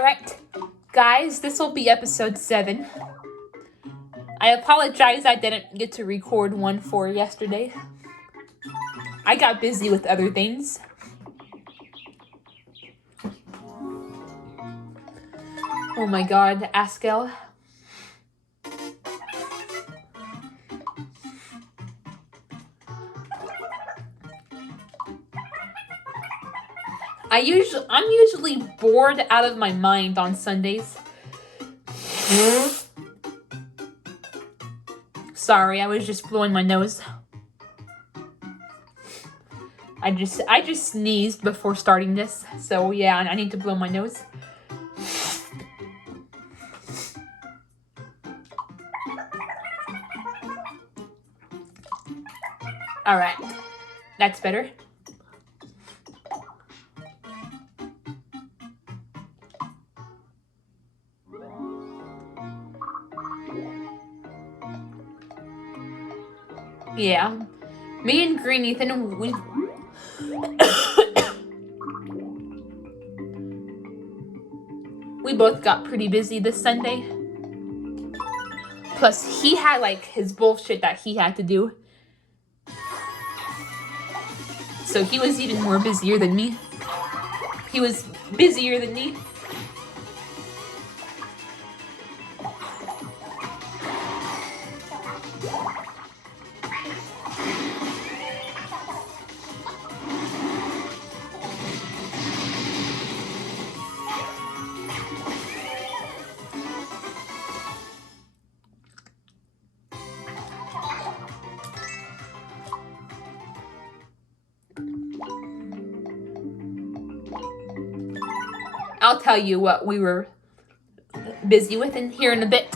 Alright, guys, this will be episode 7. I apologize I didn't get to record one for yesterday. I got busy with other things. Oh my god, Askel. I'm usually bored out of my mind on Sundays. Sorry, I was just blowing my nose. I just sneezed before starting this, so yeah, I need to blow my nose. Alright, that's better. Yeah, me and Green Ethan, we both got pretty busy this Sunday. Plus, he had like his bullshit that he had to do. So he was even more busier than me. He was busier than me. I'll tell you what we were busy with in here in a bit.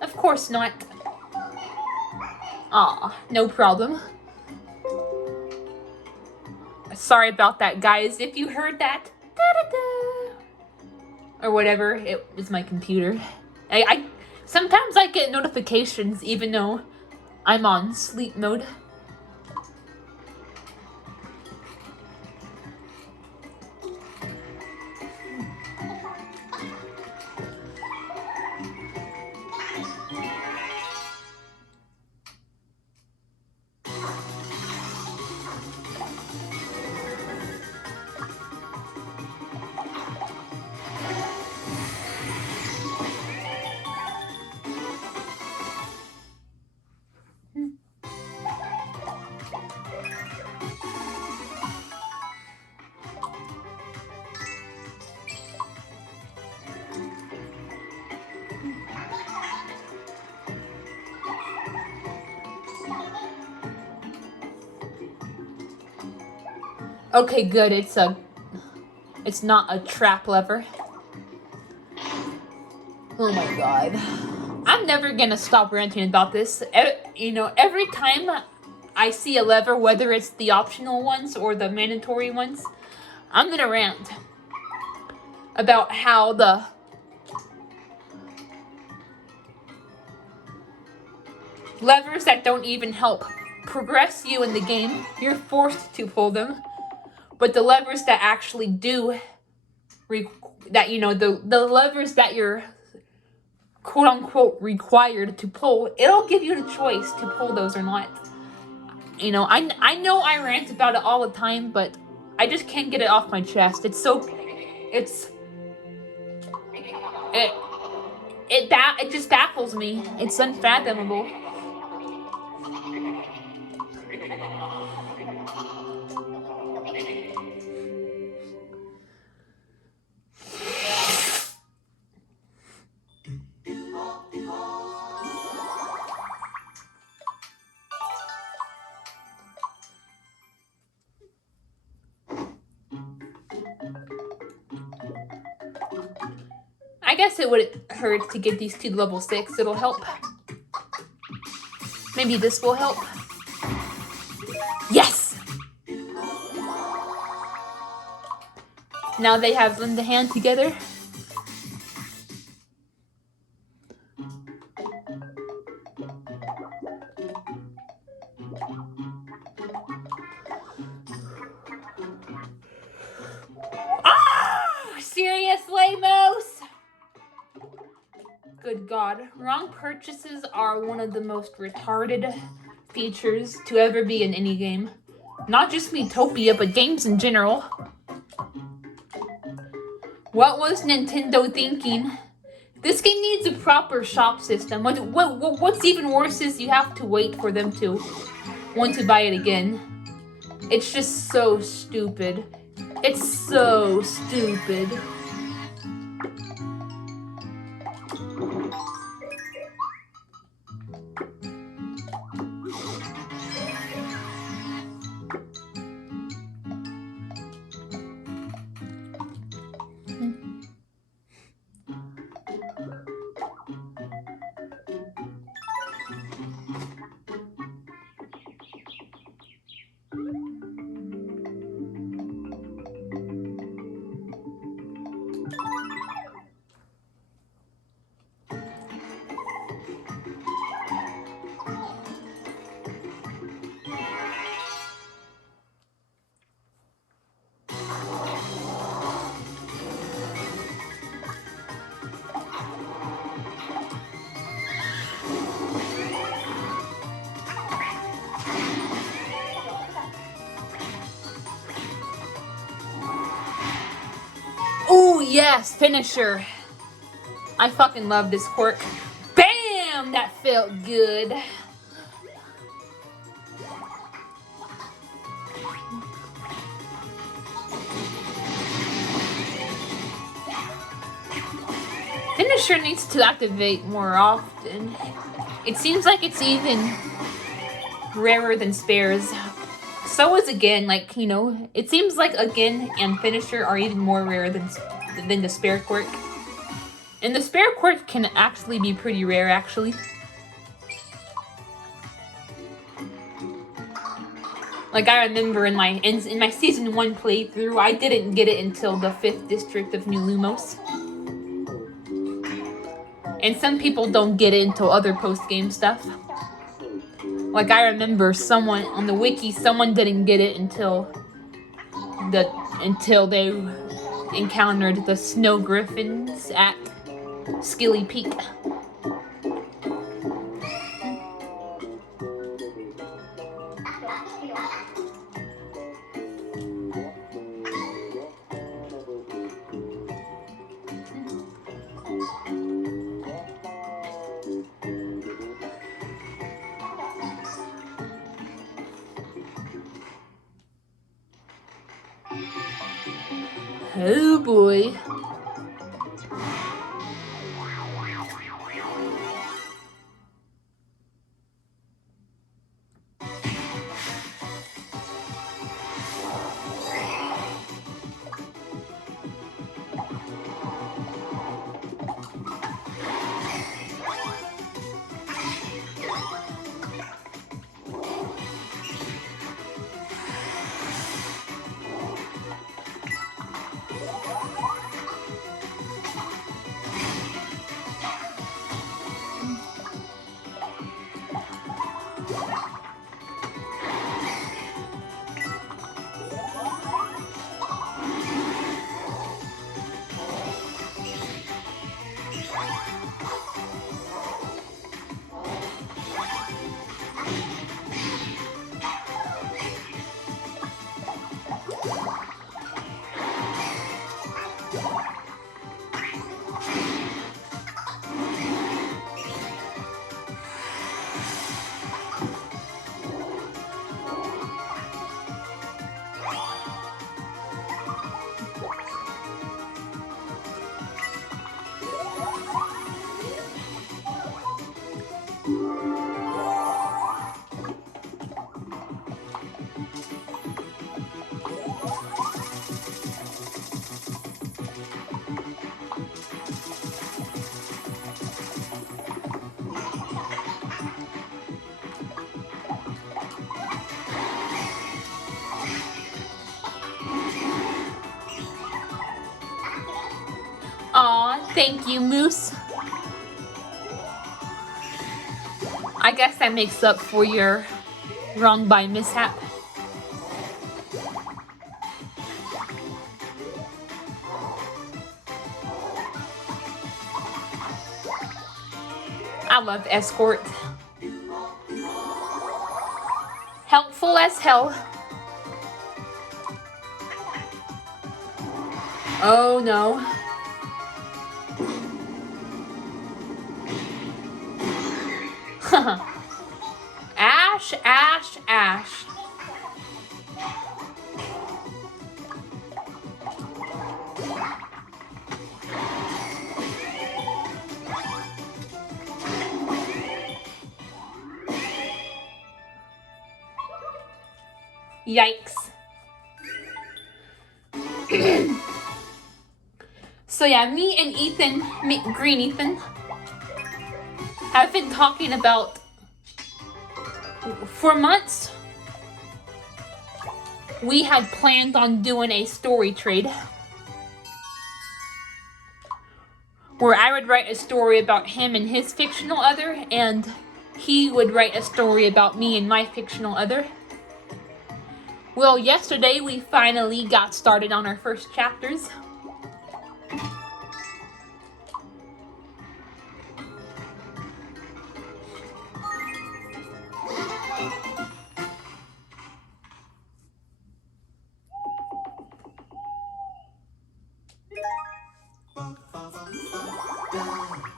Of course not. Aw, no problem. Sorry about that, guys. If you heard that, or whatever, it was my computer. Sometimes I get notifications even though I'm on sleep mode. Okay, good. It's not a trap lever. Oh my god. I'm never gonna stop ranting about this. Every time I see a lever, whether it's the optional ones or the mandatory ones, I'm gonna rant about how the levers that don't even help progress you in the game, you're forced to pull them. But the levers that actually do, the levers that you're quote-unquote required to pull, it'll give you the choice to pull those or not. I know I rant about it all the time, but I just can't get it off my chest. It just baffles me. It's unfathomable. I guess it wouldn't hurt to get these two to level 6. It'll help. Maybe this will help. Yes! Now they have lend a hand together. good God. Wrong purchases are one of the most retarded features to ever be in any game. Not just Miitopia, but games in general. What was Nintendo thinking? This game needs a proper shop system. What's even worse is you have to wait for them to want to buy it again. It's just so stupid. It's so stupid. Oh yes, finisher. I fucking love this quirk. Bam! That felt good. Finisher needs to activate more often. It seems like it's even rarer than spares. So is again, like, you know, it seems like again and finisher are even more rare than the spare quirk. And the spare quirk can actually be pretty rare, actually. Like, I remember in my season 1 playthrough, I didn't get it until the 5th district of New Lumos. And some people don't get it until other post-game stuff. Like, I remember someone on the wiki, someone didn't get it until they encountered the snow griffins at Skilly Peak. Oh boy. Aw, thank you, Moose. I guess that makes up for your wrong by mishap. I love Escort. Helpful as hell. Oh no. Ash, Ash, Ash. Yikes. So yeah, me and Ethan, Green Ethan, have been talking about, for months, we had planned on doing a story trade where I would write a story about him and his fictional other, and he would write a story about me and my fictional other. Well, yesterday we finally got started on our first chapters.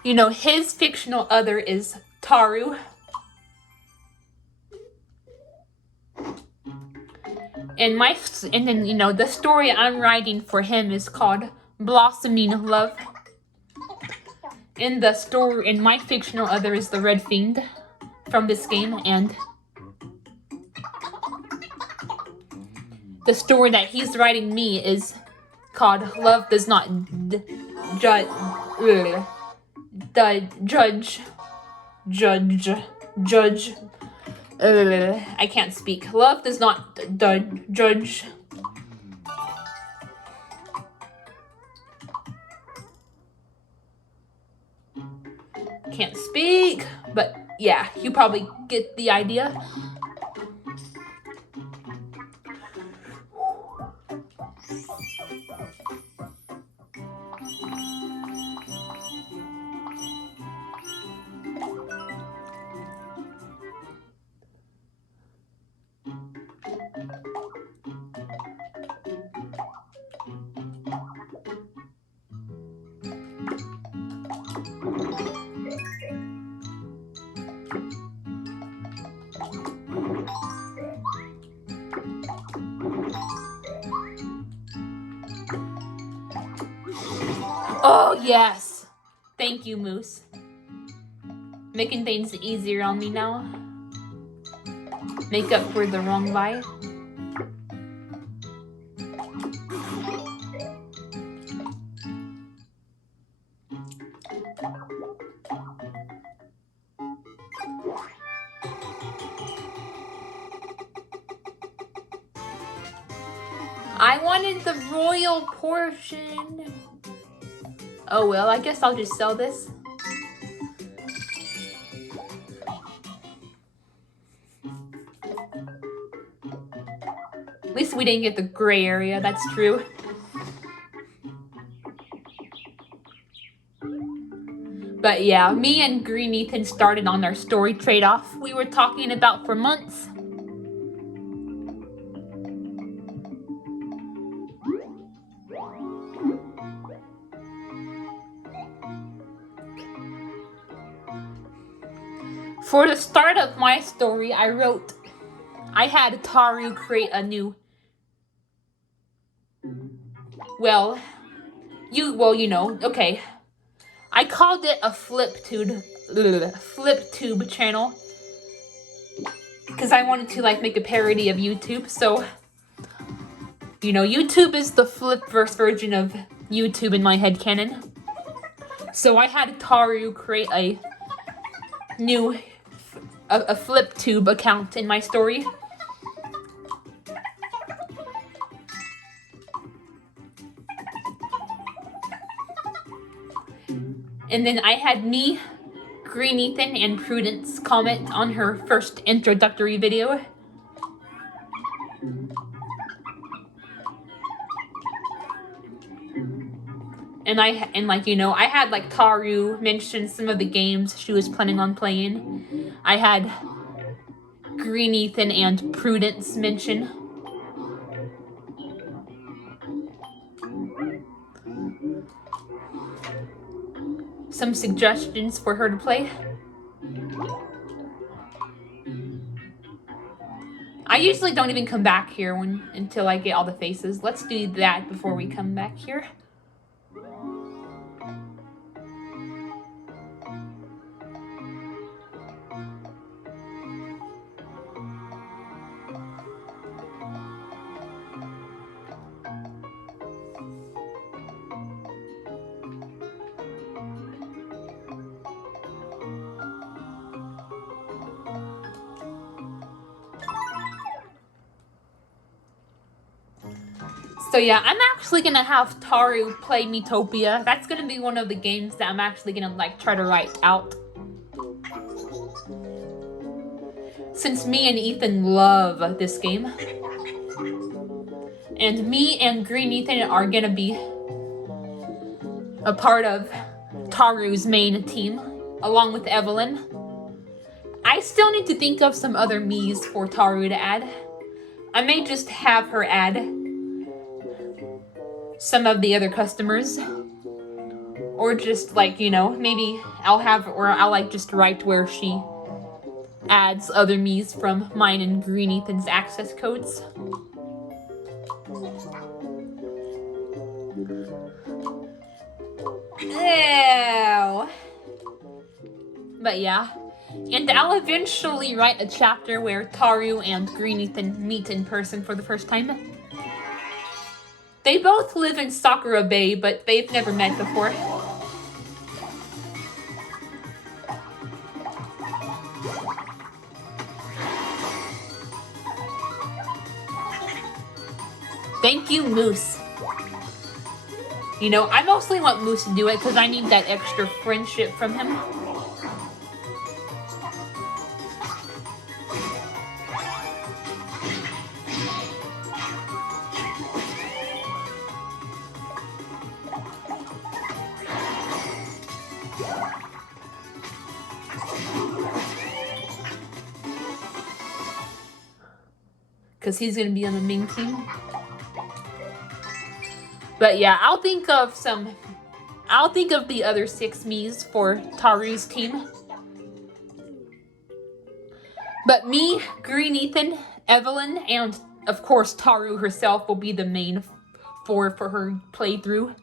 You know, his fictional other is Taru. And then, you know, the story I'm writing for him is called Blossoming Love. In the story, in my fictional other is the Red Fiend from this game, and the story that he's writing me is called Love Does Not Judge. I can't speak. Love does not judge. Can't speak, but yeah, you probably get the idea. Oh, yes. Thank you, Moose. Making things easier on me now. Make up for the wrong buy. I wanted the royal portion. Oh well, I guess I'll just sell this. At least we didn't get the gray area, that's true. But yeah, me and Green Ethan started on our story trade-off we were talking about for months. For the start of my story, I had Taru create a new, you know, okay. I called it a flip tube channel because I wanted to like make a parody of YouTube. So, you know, YouTube is the flip-verse version of YouTube in my headcanon. So I had Taru create a new a FlipTube account in my story. And then I had me, Green Ethan, and Prudence comment on her first introductory video. And like, you know, I had like Taru mention some of the games she was planning on playing. I had Green Ethan and Prudence mention. Some suggestions for her to play. I usually don't even come back here until I get all the faces. Let's do that before we come back here. So yeah, I'm actually gonna have Taru play Miitopia. That's gonna be one of the games that I'm actually gonna like try to write out. Since me and Ethan love this game. And me and Green Ethan are gonna be a part of Taru's main team, along with Evelyn. I still need to think of some other Miis for Taru to add. I may just have her add some of the other customers, or just like, you know, maybe I'll like just write where she adds other Miis from mine and Green Ethan's access codes. Ew. But yeah, and I'll eventually write a chapter where Taru and Green Ethan meet in person for the first time. They both live in Sakura Bay, but they've never met before. Thank you, Moose. You know, I mostly want Moose to do it because I need that extra friendship from him. Because he's going to be on the main team. But yeah, I'll think of the other 6 Miis for Taru's team. But me, Green Ethan, Evelyn, and of course Taru herself will be the main 4 for her playthrough.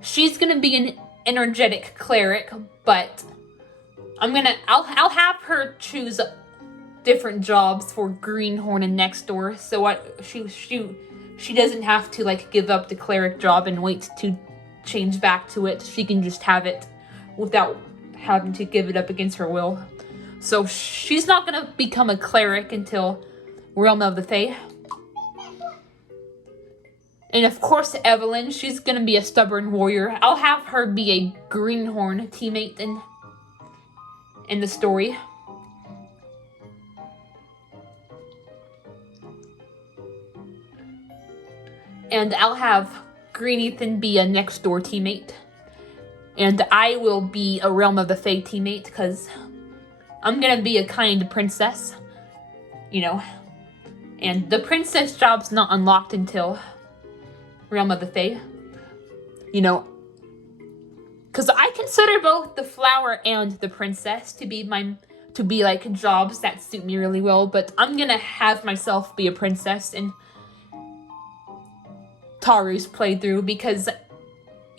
She's going to be an energetic cleric, but I'll have her choose different jobs for Greenhorn and Nextdoor, so she doesn't have to like give up the cleric job and wait to change back to it. She can just have it without having to give it up against her will. So she's not gonna become a cleric until Realm of the Fae. And of course Evelyn, she's gonna be a stubborn warrior. I'll have her be a Greenhorn teammate in the story. And I'll have Green Ethan be a Nextdoor teammate. And I will be a Realm of the Fae teammate, because I'm gonna be a kind princess. You know. And the princess job's not unlocked until Realm of the Fae. You know. Because I consider both the flower and the princess to be like jobs that suit me really well. But I'm gonna have myself be a princess and Taru's playthrough, because,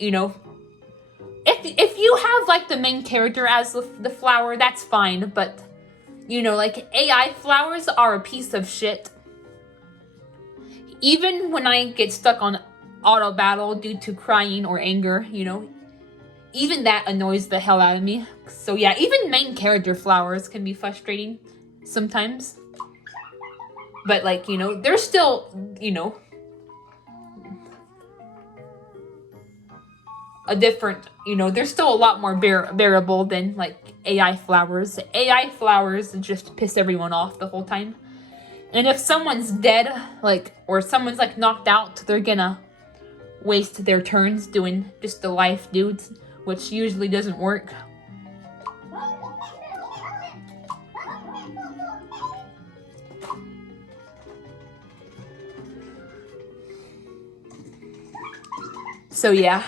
you know, if you have like the main character as the flower, that's fine, but, you know, like AI flowers are a piece of shit. Even when I get stuck on auto battle due to crying or anger, you know, even that annoys the hell out of me. So yeah, even main character flowers can be frustrating sometimes. But like, you know, they're still, you know, a different, you know, they're still a lot more bearable than like AI flowers. AI flowers just piss everyone off the whole time. And if someone's dead, like, or someone's like knocked out, they're gonna waste their turns doing just the life dudes, which usually doesn't work. So yeah.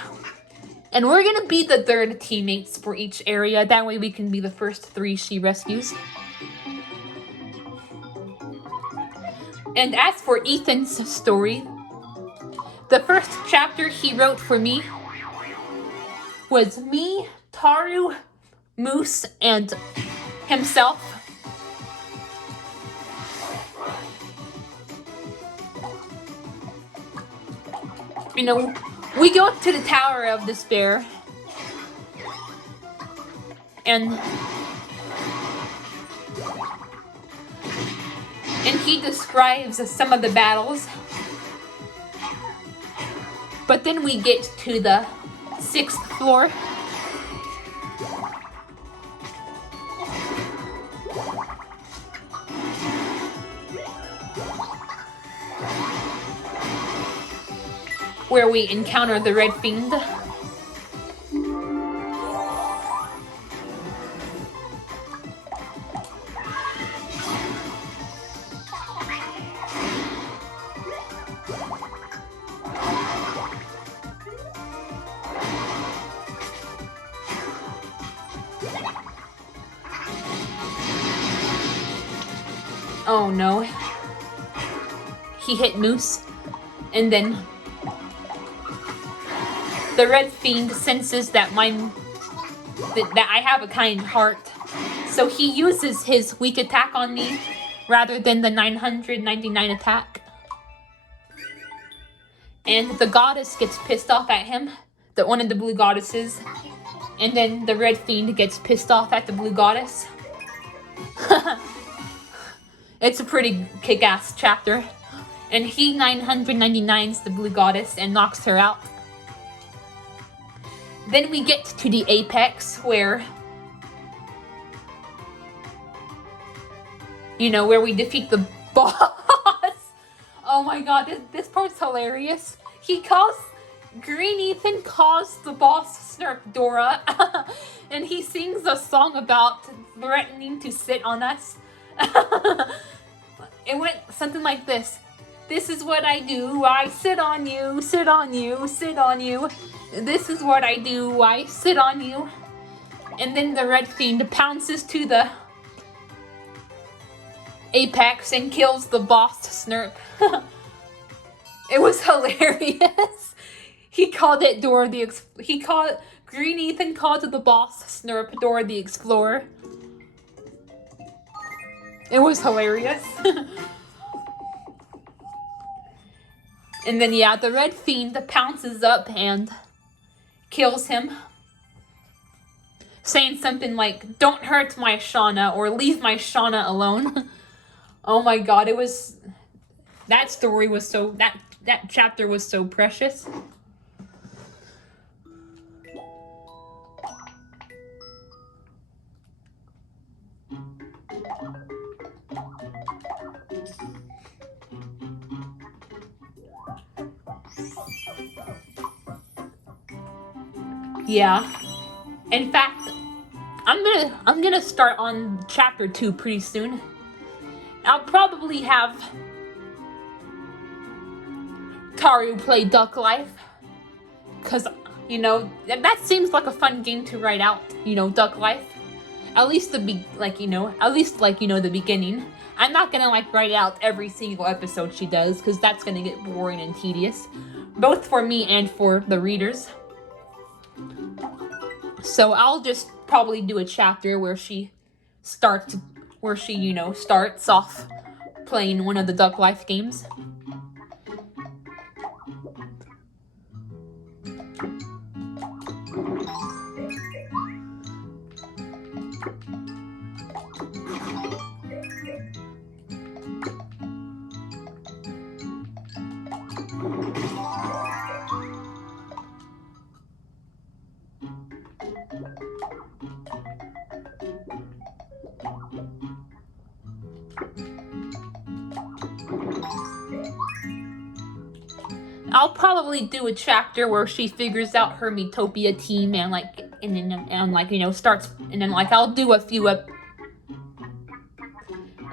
And we're gonna be the third teammates for each area. That way we can be the first 3 she rescues. And as for Ethan's story, the first chapter he wrote for me was me, Taru, Moose, and himself. You know, we go to the Tower of Despair, and he describes some of the battles. But then we get to the 6th floor. Where we encounter the Red Fiend. Oh no. He hit Moose, and then the Red Fiend senses that that I have a kind heart, so he uses his weak attack on me rather than the 999 attack. And the goddess gets pissed off at him, one of the blue goddesses, and then the Red Fiend gets pissed off at the blue goddess. It's a pretty kick-ass chapter. And he 999s the blue goddess and knocks her out. Then we get to the apex where, you know, where we defeat the boss. Oh my god, this part's hilarious. Green Ethan calls the boss Snurp Dora. And he sings a song about threatening to sit on us. It went something like this. This is what I do, I sit on you, sit on you, sit on you. This is what I do, I sit on you. And then the Red Fiend pounces to the apex and kills the boss Snurp. It was hilarious. Green Ethan called the boss Snurp Dora the Explorer. It was hilarious. And then, yeah, the Red Fiend pounces up and kills him. Saying something like, "Don't hurt my Shauna," or "Leave my Shauna alone." Oh my god, that story was so, that chapter was so precious. Yeah. In fact, I'm gonna start on chapter 2 pretty soon. I'll probably have Taru play Duck Life, cause you know that seems like a fun game to write out. You know, Duck Life. At least the beginning. I'm not gonna write out every single episode she does, cause that's gonna get boring and tedious, both for me and for the readers. So I'll just probably do a chapter where she starts off playing one of the Duck Life games. I'll probably do a chapter where she figures out her Miitopia team and starts, and then I'll do a few and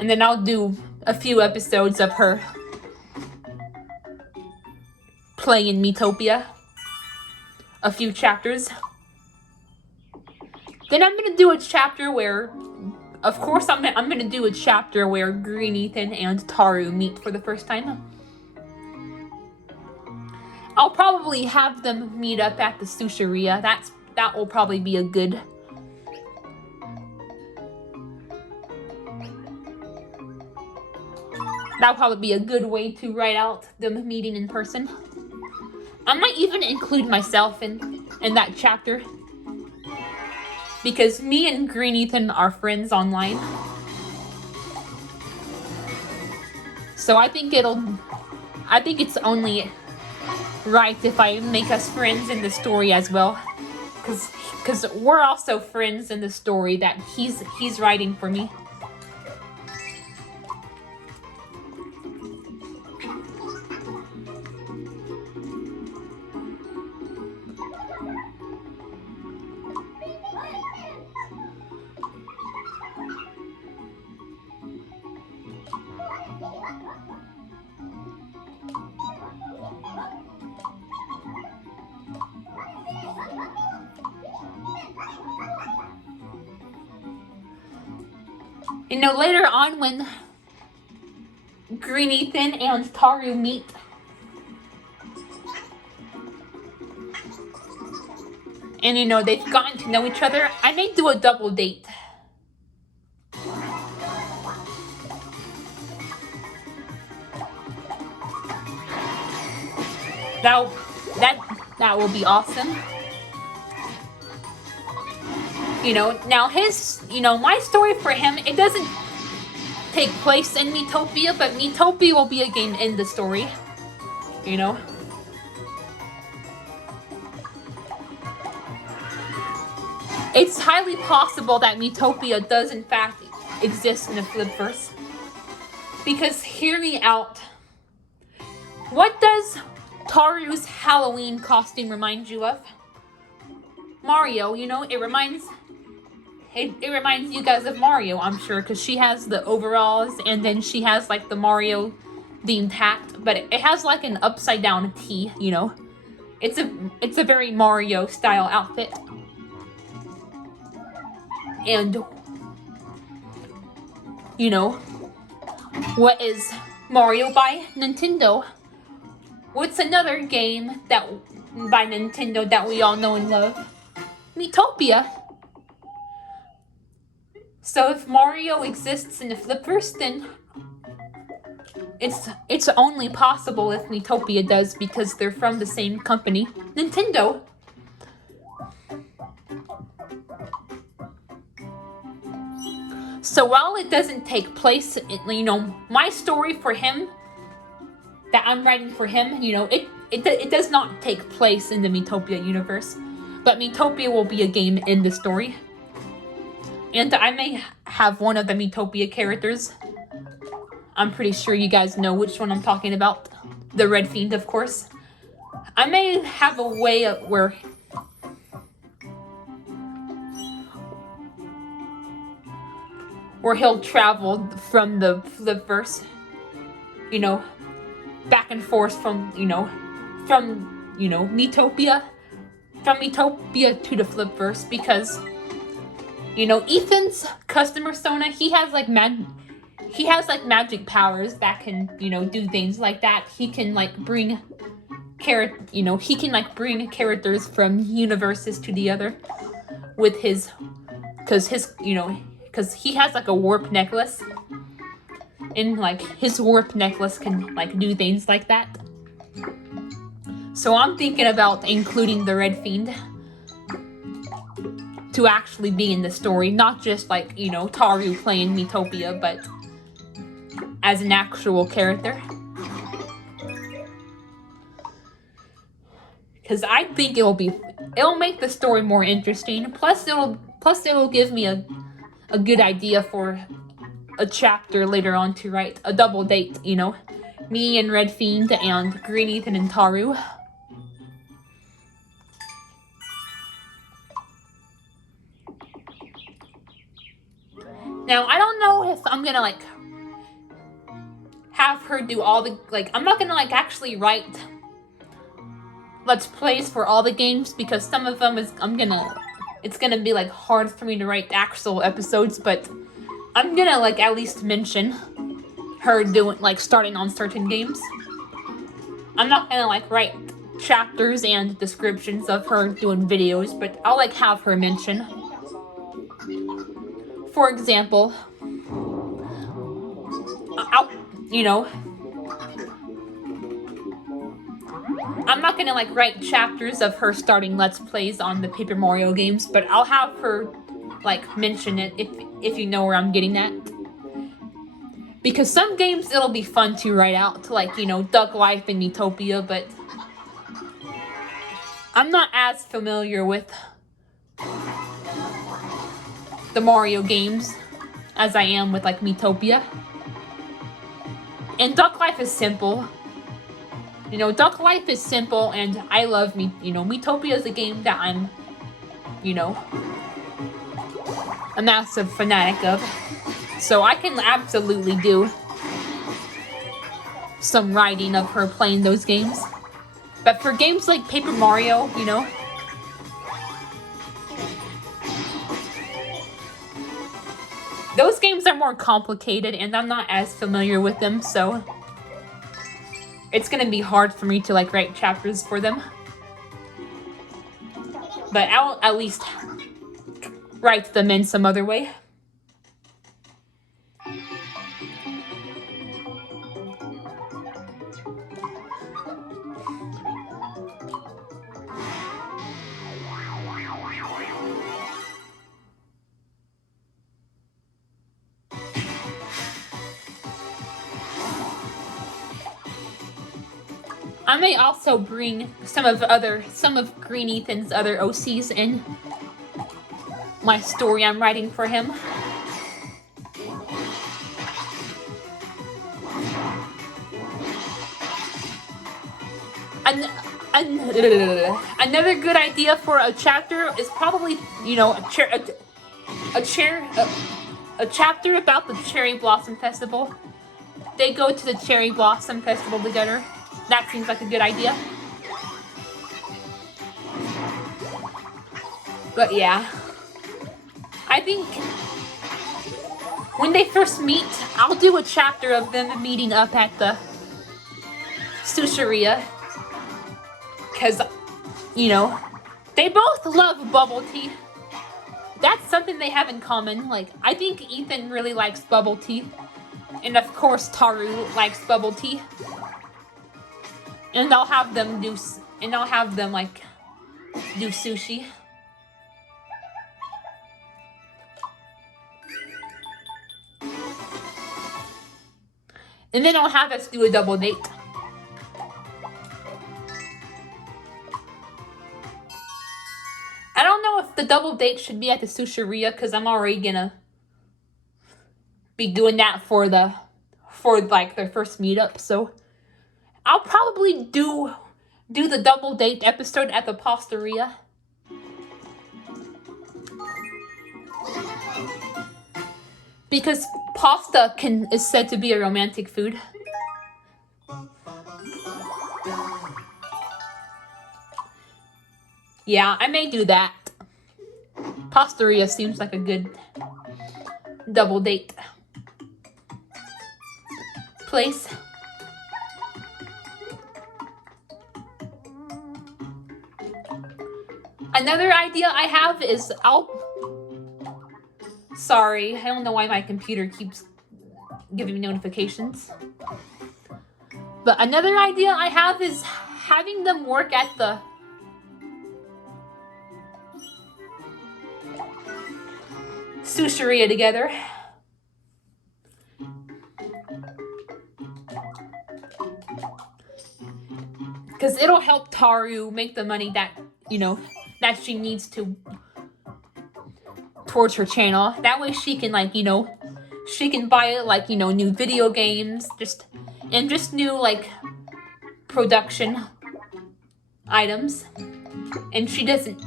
then I'll do a few episodes of her playing Miitopia. A few chapters. Then I'm gonna do a chapter where, of course, I'm gonna do a chapter where Green Ethan and Taru meet for the first time. I'll probably have them meet up at the sushiria. That will probably be a good. That'll probably be a good way to write out them meeting in person. I might even include myself in that chapter, because me and Green Ethan are friends online. So I think it's only right if I make us friends in the story as well, because we're also friends in the story that he's writing for me. You know, later on when Green Ethan and Taru meet, and you know, they've gotten to know each other, I may do a double date. That will be awesome. You know, now my story for him, it doesn't take place in Miitopia, but Miitopia will be a game in the story. You know? It's highly possible that Miitopia does in fact exist in a Flipverse. Because hear me out. What does Taru's Halloween costume remind you of? Mario, you know, it reminds you guys of Mario, I'm sure, because she has the overalls, and then she has like the Mario themed hat, but it has like an upside down T, you know. It's a very Mario style outfit. And you know, what is Mario by Nintendo? What's another game that by Nintendo that we all know and love? Miitopia. So if Mario exists in the Flipverse, then it's only possible if Miitopia does, because they're from the same company, Nintendo. So while it doesn't take place, you know, my story for him that I'm writing for him, you know, it does not take place in the Miitopia universe, but Miitopia will be a game in the story. And I may have one of the Miitopia characters. I'm pretty sure you guys know which one I'm talking about. The Red Fiend, of course. I may have a way where he'll travel from the Flipverse, you know, back and forth from Miitopia to the Flipverse, because you know, Ethan's customer persona, he has like magic powers that can, you know, do things like that. He can like bring characters from universes to the other with his, because he has like a warp necklace, and like his warp necklace can like do things like that. So I'm thinking about including the Red Fiend to actually be in the story, not just like, you know, Taru playing Miitopia, but as an actual character. Because I think it'll make the story more interesting. Plus it'll give me a good idea for a chapter later on to write, a double date, you know. Me and Red Fiend and Green Ethan and Taru. Now, I don't know if I'm gonna, like, have her do all the, like, I'm not gonna, like, actually write Let's Plays for all the games, because some of them it's gonna be, like, hard for me to write actual episodes, but I'm gonna, like, at least mention her doing, like, starting on certain games. I'm not gonna, like, write chapters and descriptions of her doing videos, but I'll, like, have her mention. For example, I'm not gonna, like, write chapters of her starting Let's Plays on the Paper Mario games, but I'll have her, like, mention it if you know where I'm getting at. Because some games it'll be fun to write out, like, Duck Life and Miitopia, but I'm not as familiar with the Mario games as I am with, like, Miitopia. And Duck Life is simple. Duck Life is simple, and I love Miitopia is a game that I'm, a massive fanatic of. So I can absolutely do some writing of her playing those games. But for games like Paper Mario, those games are more complicated, and I'm not as familiar with them, so it's gonna be hard for me to, like, write chapters for them. But I'll at least write them in some other way. I may also bring some of Green Ethan's other OCs in my story I'm writing for him. Another good idea for a chapter is probably, a chapter about the Cherry Blossom Festival. They go to the Cherry Blossom Festival together. That seems like a good idea. But yeah, I think when they first meet, I'll do a chapter of them meeting up at the sushiria. Because, they both love bubble tea. That's something they have in common. Like, I think Ethan really likes bubble tea. And of course, Taru likes bubble tea. And I'll have them do sushi. And then I'll have us do a double date. I don't know if the double date should be at the sushiria, because I'm already gonna be doing that for their first meetup, so I'll probably do the double date episode at the pastaria. Because pasta is said to be a romantic food. Yeah, I may do that. Pastaria seems like a good double date place. Another idea I have is Sorry, I don't know why my computer keeps giving me notifications. But another idea I have is having them work at the sushiria together. Because it'll help Taru make the money that, that she needs to towards her channel. That way she can, she can buy, new video games, just and just new like production items, and she doesn't.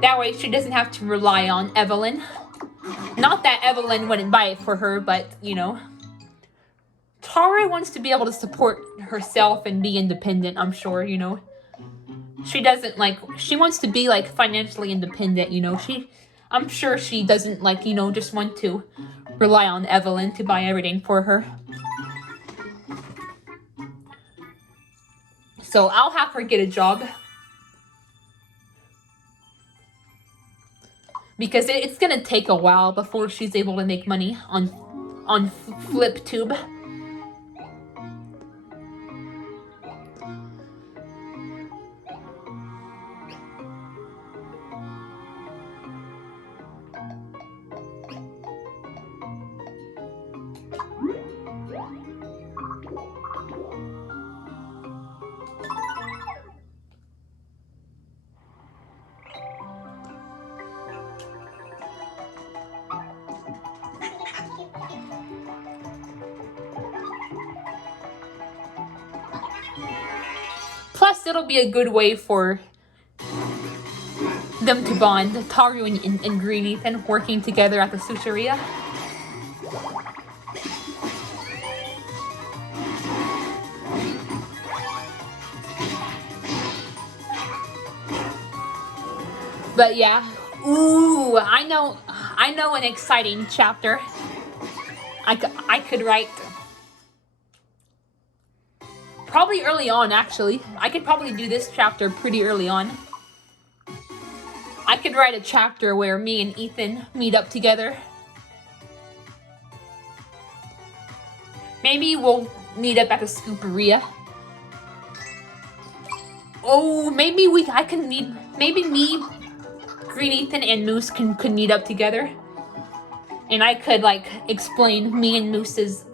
That way she doesn't have to rely on Evelyn. Not that Evelyn wouldn't buy it for her, but you know, Tara wants to be able to support herself and be independent, I'm sure, you know. She doesn't like, she wants to be like financially independent, you know. I'm sure she doesn't like, you know, just want to rely on Evelyn to buy everything for her. So I'll have her get a job. Because it's gonna take a while before she's able to make money on FlipTube. Plus, it'll be a good way for them to bond, Taru and Green Ethan working together at the sushiria. But yeah, ooh, I know an exciting chapter I could write. Probably early on, actually. I could probably do this chapter pretty early on. I could write a chapter where me and Ethan meet up together. Maybe we'll meet up at the Scooperia. Oh, maybe me, Green Ethan, and Moose could meet up together. And I could, like, explain me and Moose's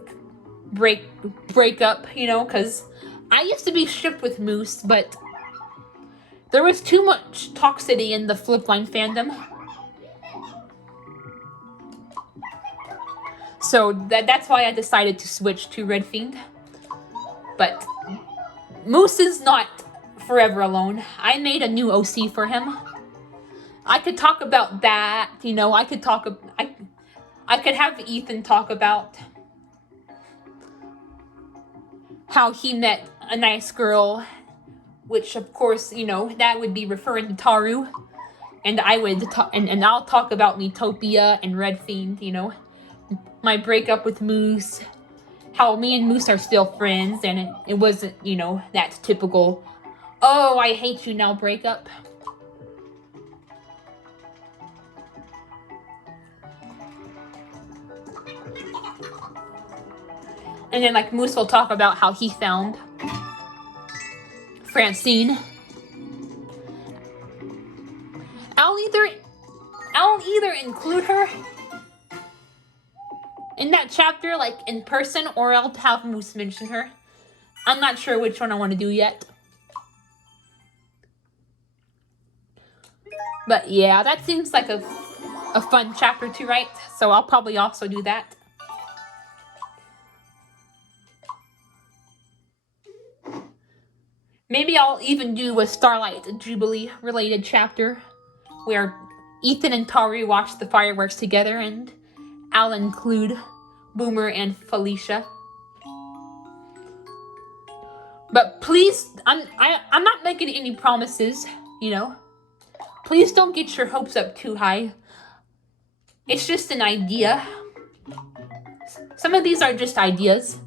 breakup, you know, because I used to be shipped with Moose, but there was too much toxicity in the Flipline fandom. So that's why I decided to switch to Red Fiend. But Moose is not forever alone. I made a new OC for him. I could talk about that, you know, I could have Ethan talk about how he met a nice girl, which of course, you know, that would be referring to Taru. And I'll talk about Miitopia and Red Fiend, you know, my breakup with Moose, how me and Moose are still friends, and it wasn't, you know, that typical, oh, I hate you now breakup. And then, like, Moose will talk about how he found Francine. I'll either include her in that chapter, like, in person, or I'll have Moose mention her. I'm not sure which one I want to do yet. But yeah, that seems like a fun chapter to write, so I'll probably also do that. Maybe I'll even do a Starlight Jubilee related chapter where Ethan and Taru watch the fireworks together, and I'll include Boomer and Felicia. But please, I'm not making any promises, you know. Please don't get your hopes up too high. It's just an idea. Some of these are just ideas.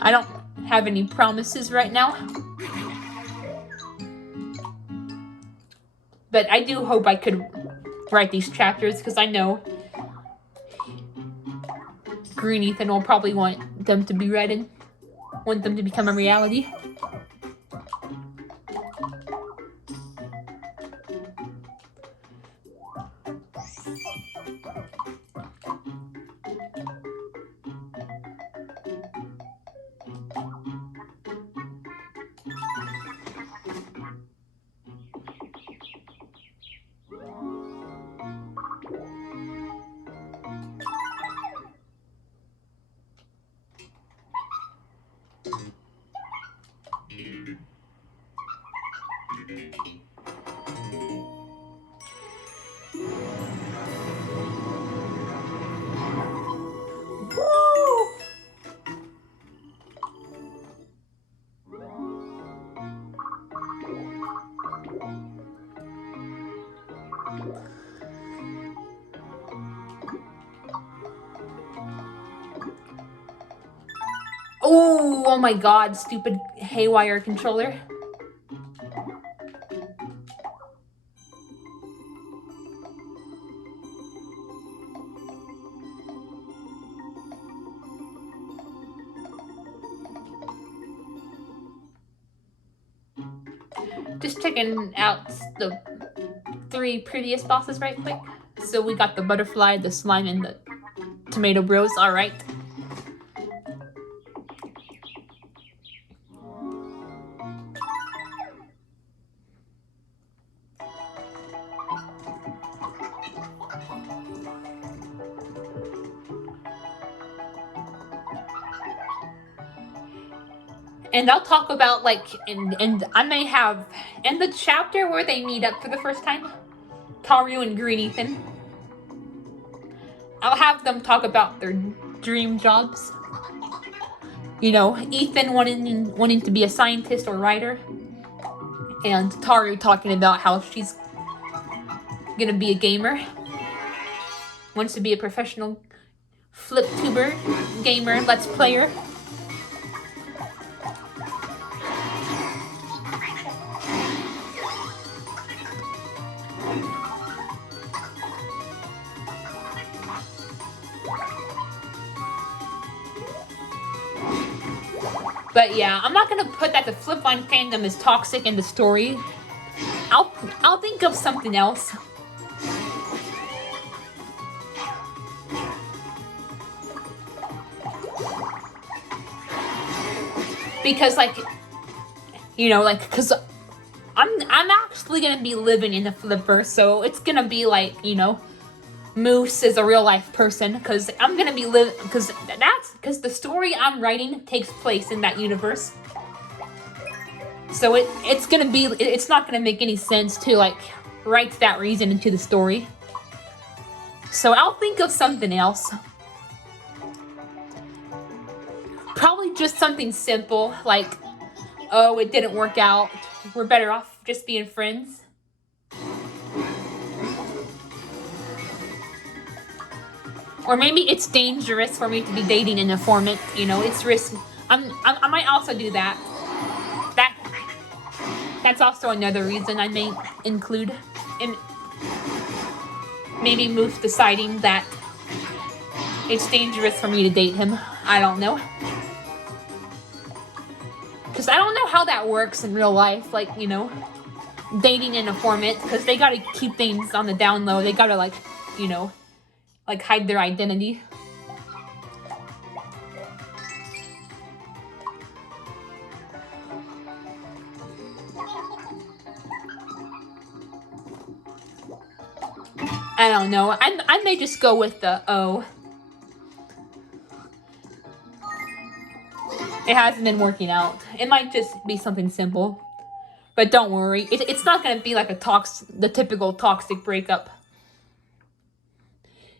I don't have any promises right now. But I do hope I could write these chapters, because I know Green Ethan will probably want them to be read and want them to become a reality. Oh my god, stupid haywire controller. Just checking out the 3 previous bosses right quick. So we got the butterfly, the slime, and the tomato bros. Alright. And I'll talk about, like, and I may have, in the chapter where they meet up for the first time, Taru and Green Ethan, I'll have them talk about their dream jobs. You know, Ethan wanting to be a scientist or writer, and Taru talking about how she's gonna be a gamer, wants to be a professional flip tuber, gamer, let's player. But yeah, I'm not gonna put that the Flipline fandom is toxic in the story. I'll think of something else. Because, like, you know, like, cause I'm actually gonna be living in the Flipverse, so it's gonna be like, you know, Moose is a real life person, because I'm gonna be because the story I'm writing takes place in that universe. So it's not gonna make any sense to, like, write that reason into the story. So I'll think of something else. Probably just something simple, like, oh, it didn't work out, we're better off just being friends. Or maybe it's dangerous for me to be dating an informant. You know, it's risky. I might also do that. That's also another reason I may include. And maybe Moose deciding that it's dangerous for me to date him. I don't know. Because I don't know how that works in real life. Like, you know, dating an informant. Because they gotta keep things on the down low. They gotta, like, you know, like, hide their identity. I don't know. I may just go with the O. It hasn't been working out. It might just be something simple. But don't worry. It's not going to be like the typical toxic breakup.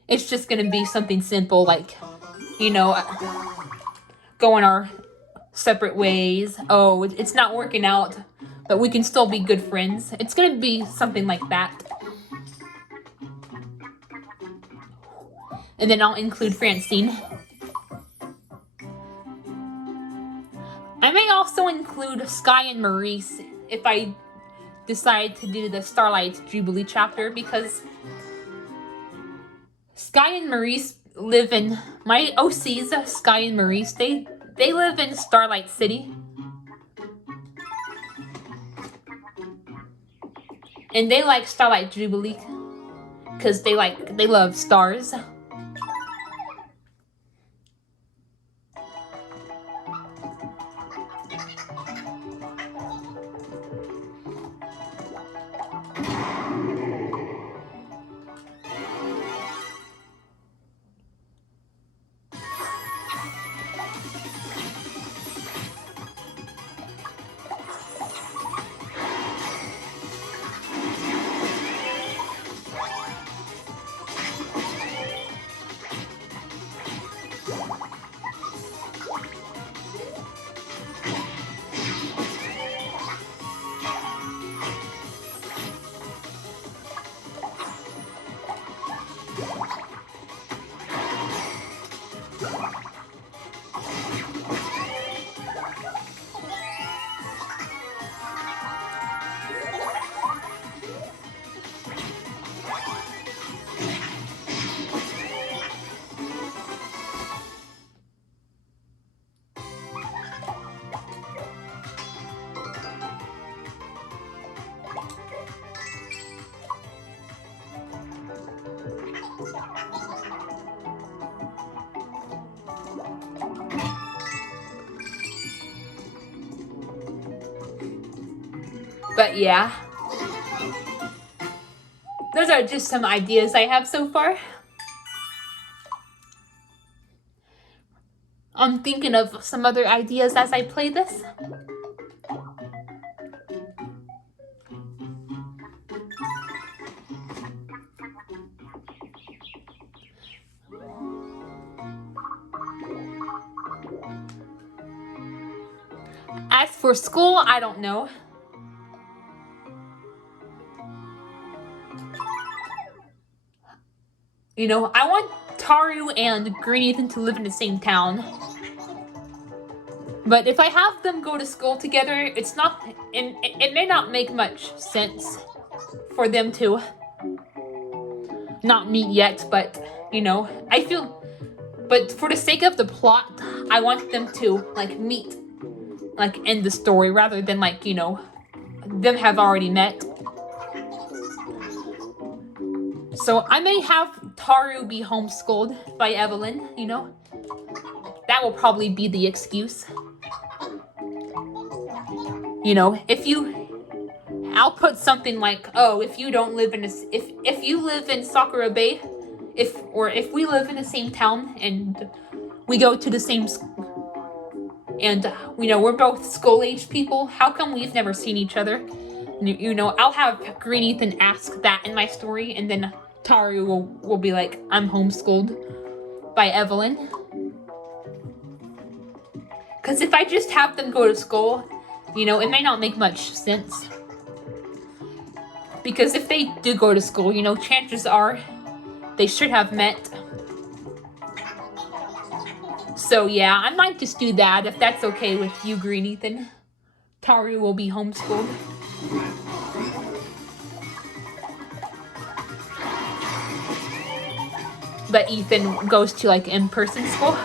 It's just going to be something simple, like, you know, going our separate ways. Oh, it's not working out, but we can still be good friends. It's going to be something like that. And then I'll include Francine. I may also include Sky and Maurice if I decide to do the Starlight Jubilee chapter, because Sky and Maurice live in my OCs. Sky and Maurice, they live in Starlight City, and they like Starlight Jubilee because they love stars. But yeah. Those are just some ideas I have so far. I'm thinking of some other ideas as I play this. As for school, I don't know. You know, I want Taru and Green Ethan to live in the same town. But if I have them go to school together, it may not make much sense for them to not meet yet, but, you know, but for the sake of the plot, I want them to, like, meet, like, in the story, rather than, like, you know, them have already met. So I may have Taru be homeschooled by Evelyn, you know? That will probably be the excuse. You know, I'll put something like, oh, if you don't live in if you live in Sakura Bay, if we live in the same town and we go to the same and you know, we're both school-age people, how come we've never seen each other? You know, I'll have Green Ethan ask that in my story, and then Taru will be like, I'm homeschooled by Evelyn. Because if I just have them go to school, you know, it may not make much sense. Because if they do go to school, you know, chances are they should have met. So yeah, I might just do that if that's okay with you, Green Ethan. Taru will be homeschooled. But Ethan goes to, like, in-person school.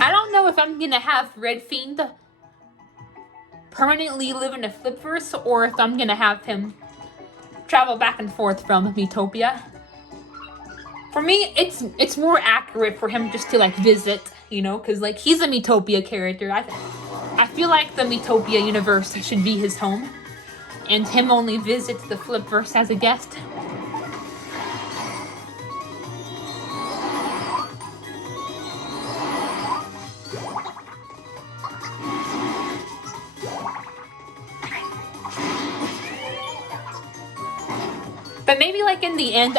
I don't know if I'm gonna have Red Fiend permanently live in a Flipverse, or if I'm gonna have him travel back and forth from Miitopia. For me, it's more accurate for him just to, like, visit, you know, because, like, he's a Miitopia character. I feel like the Miitopia universe should be his home, and him only visits the Flipverse as a guest. But maybe, like, in the end,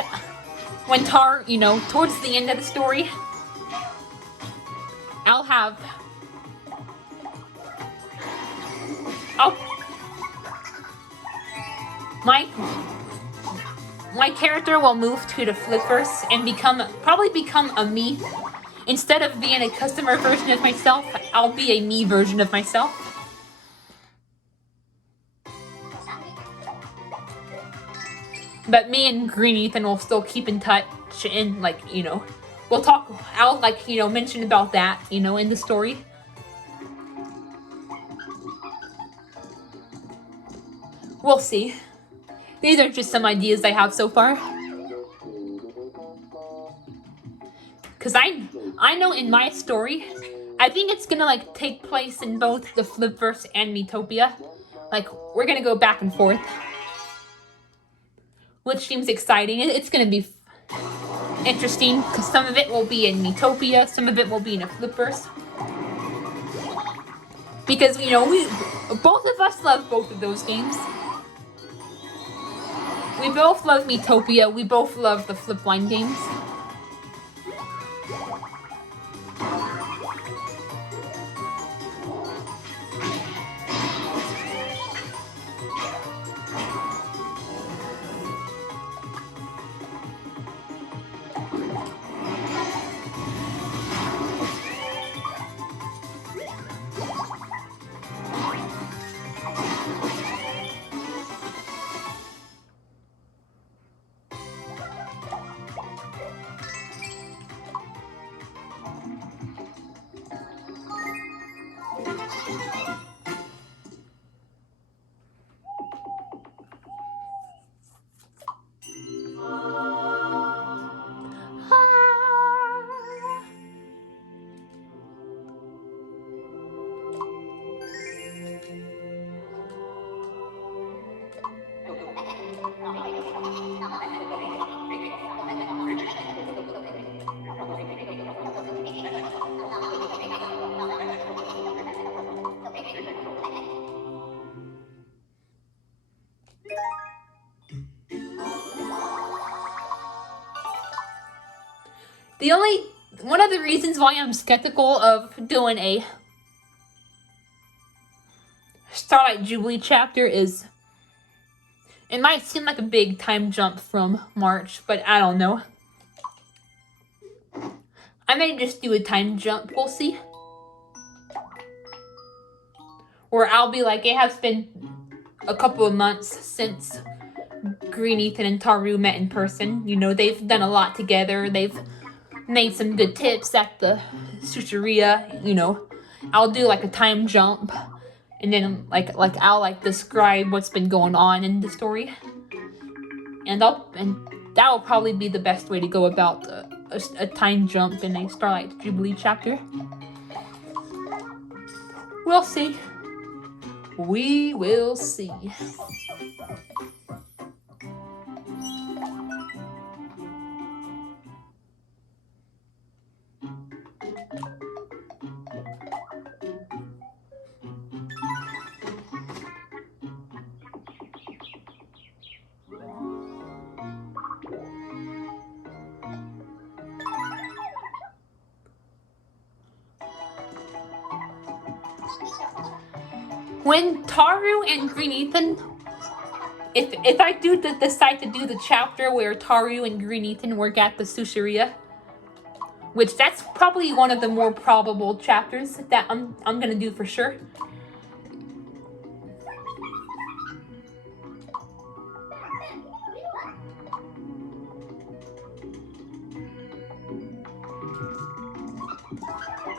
when you know, towards the end of the story, my character will move to the Flipverse and probably become a me. Instead of being a customer version of myself, I'll be a me version of myself. But me and Green Ethan will still keep in touch, and, like, you know, we'll talk. I'll, like, you know, mention about that, you know, in the story. We'll see. These are just some ideas I have so far. Because I know in my story, I think it's gonna, like, take place in both the Flipverse and Miitopia. Like, we're gonna go back and forth, which seems exciting. It's gonna be interesting, because some of it will be in Miitopia, some of it will be in a Flipverse. Because, you know, both of us love both of those games. We both love Miitopia, we both love the Flipline games. One of the reasons why I'm skeptical of doing a Starlight Jubilee chapter is it might seem like a big time jump from March, but I don't know. I may just do a time jump, we'll see. Or I'll be like, it has been a couple of months since Green Ethan and Taru met in person. You know, they've done a lot together. They've made some good tips at the sushiria. You know, I'll do like a time jump, and then I'll describe what's been going on in the story, and that will probably be the best way to go about a time jump in a Starlight Jubilee chapter. We'll see. We will see. When Taru and Green Ethan, if I do decide to do the chapter where Taru and Green Ethan work at the sushiria, which that's probably one of the more probable chapters that I'm gonna do for sure.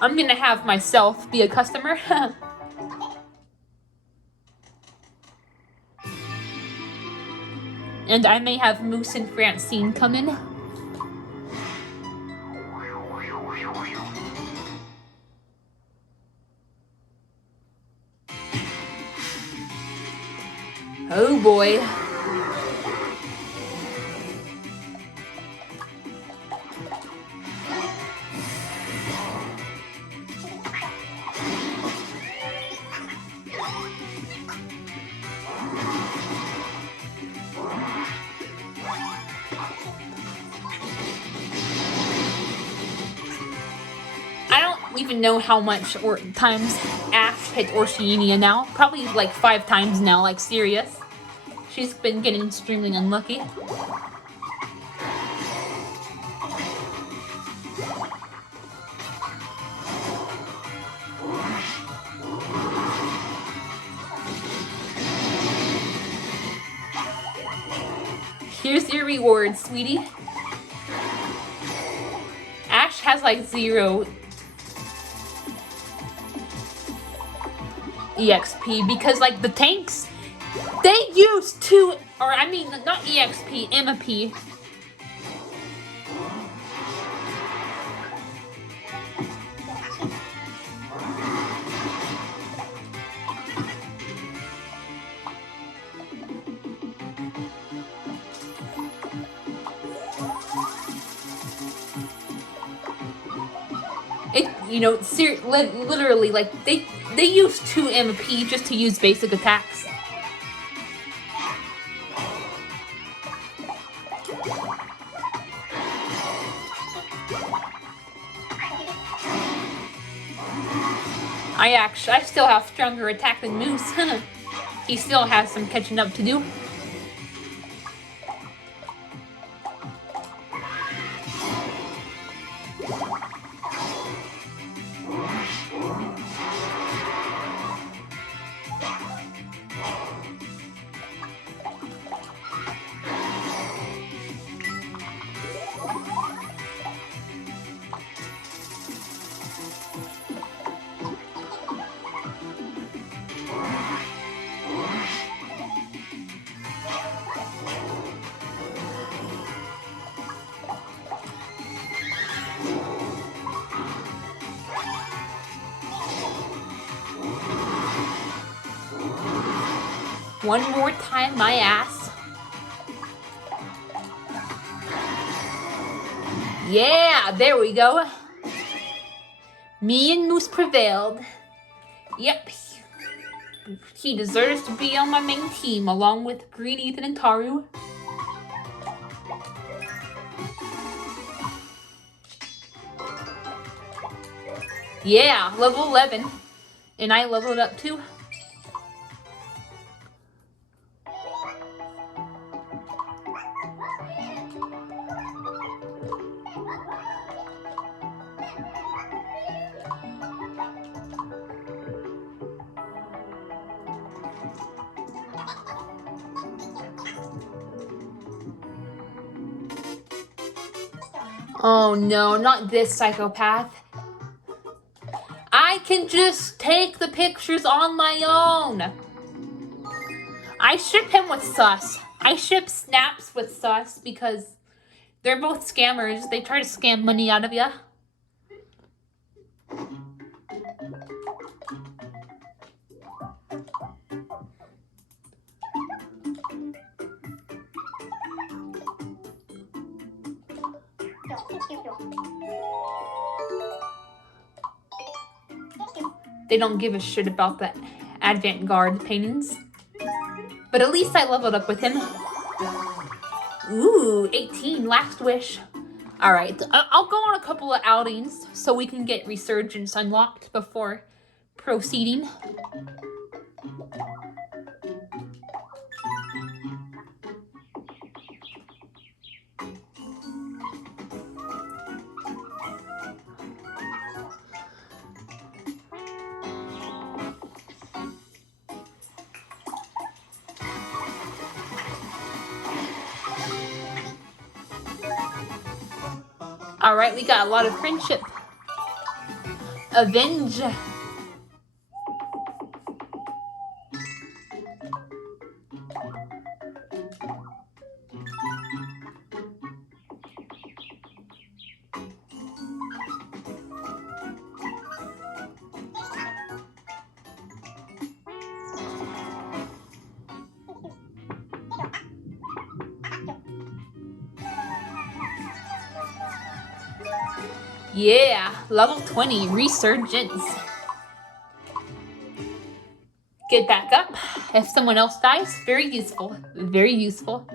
I'm gonna have myself be a customer. And I may have Moose and Francine come in. Oh boy. I don't even know how much times Ash hit Orshinia now. Probably like 5 times now, like serious. She's been getting extremely unlucky. Here's your reward, sweetie. Ash has like 0 EXP because like the tanks, they use 2, or I mean not EXP, MP. You know, literally, like, they use 2 MP just to use basic attacks. I still have stronger attack than Moose. He still has some catching up to do. One more time, my ass. Yeah, there we go. Me and Moose prevailed. Yep. He deserves to be on my main team along with Green Ethan and Taru. Yeah, level 11. And I leveled up too. Oh no, not this psychopath. I can just take the pictures on my own. I ship him with Sus. I ship Snaps with Sus because they're both scammers. They try to scam money out of ya. They don't give a shit about the avant-garde paintings. But at least I leveled up with him. Ooh, 18, last wish. Alright, I'll go on a couple of outings so we can get Resurgence unlocked before proceeding. Alright, we got a lot of friendship. Avenge. Yeah, level 20, Resurgence. Get back up if someone else dies. Very useful. Very useful.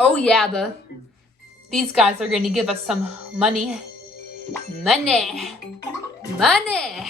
Oh yeah, these guys are gonna give us some money. Money! Money!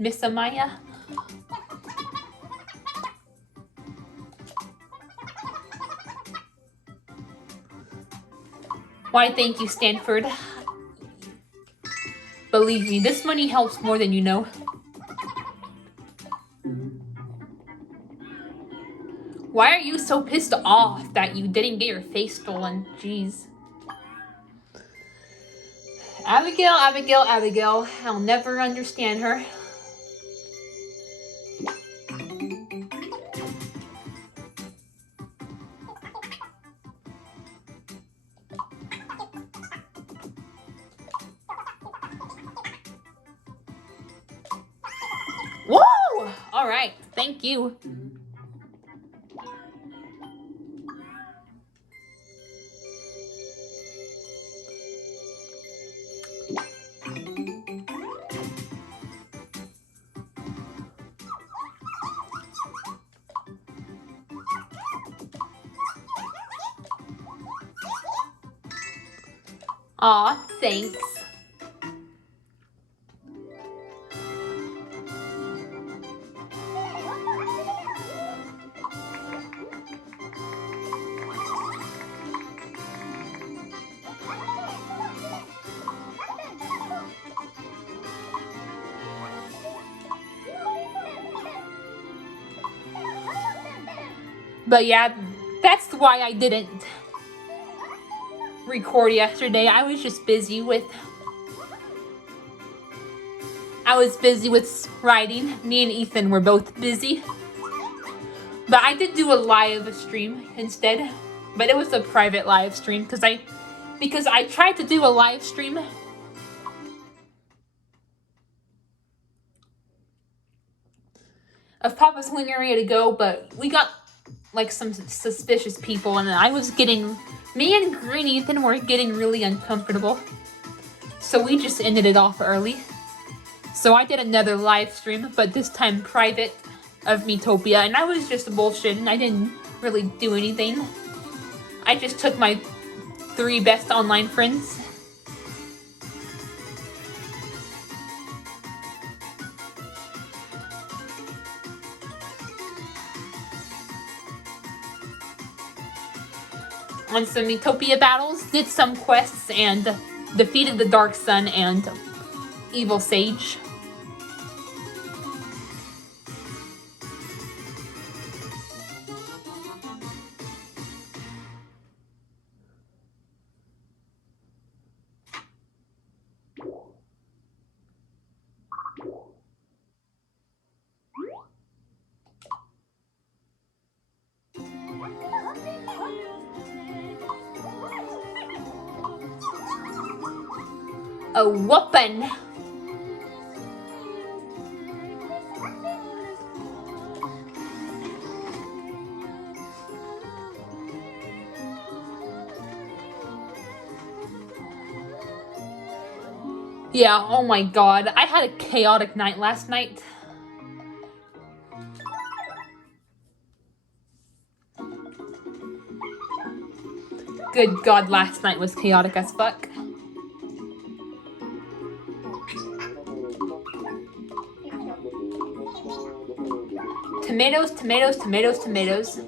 Miss Amaya? Why, thank you, Stanford. Believe me, this money helps more than you know. Why are you so pissed off that you didn't get your face stolen? Jeez. Abigail, Abigail, Abigail. I'll never understand her. Whoa! Alright, thank you. Aw, thanks. But yeah, that's why I didn't record yesterday. I was busy with writing. Me and Ethan were both busy. But I did do a live stream instead. But it was a private live stream because I tried to do a live stream of Papa's getting ready to go, but we got like some suspicious people, and me and Green Ethan were getting really uncomfortable. So we just ended it off early. So I did another live stream, but this time private, of Miitopia, and I was just bullshitting. I didn't really do anything. I just took my 3 best online friends. On some Miitopia battles, did some quests, and defeated the Dark Sun and Evil Sage. A whoopin'! Yeah, oh my god. I had a chaotic night last night. Good god, last night was chaotic as fuck. Tomatoes, tomatoes, tomatoes, tomatoes.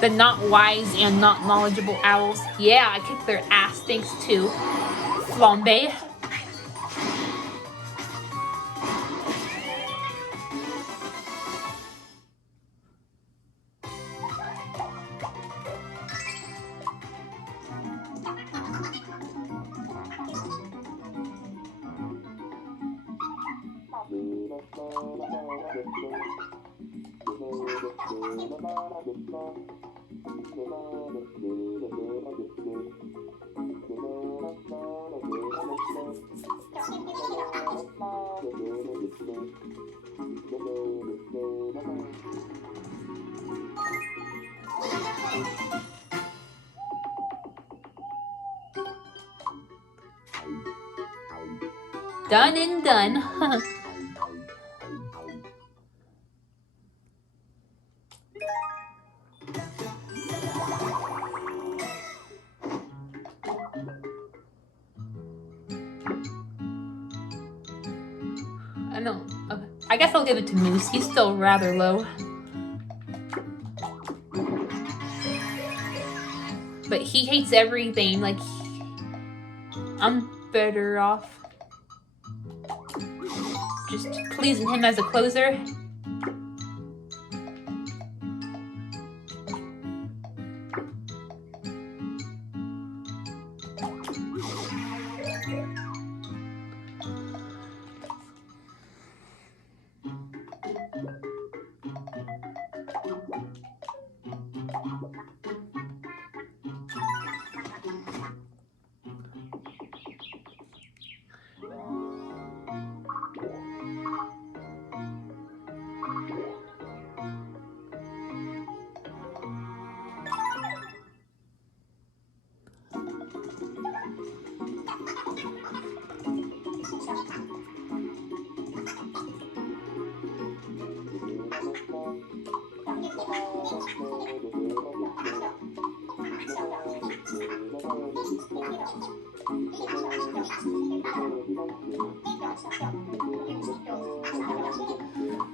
The not wise and not knowledgeable owls. Yeah, I kicked their ass thanks to Flambe. Done and done. I know. Okay. I guess I'll give it to Moose. He's still rather low. But he hates everything. Like, I'm better off just pleasing him as a closer.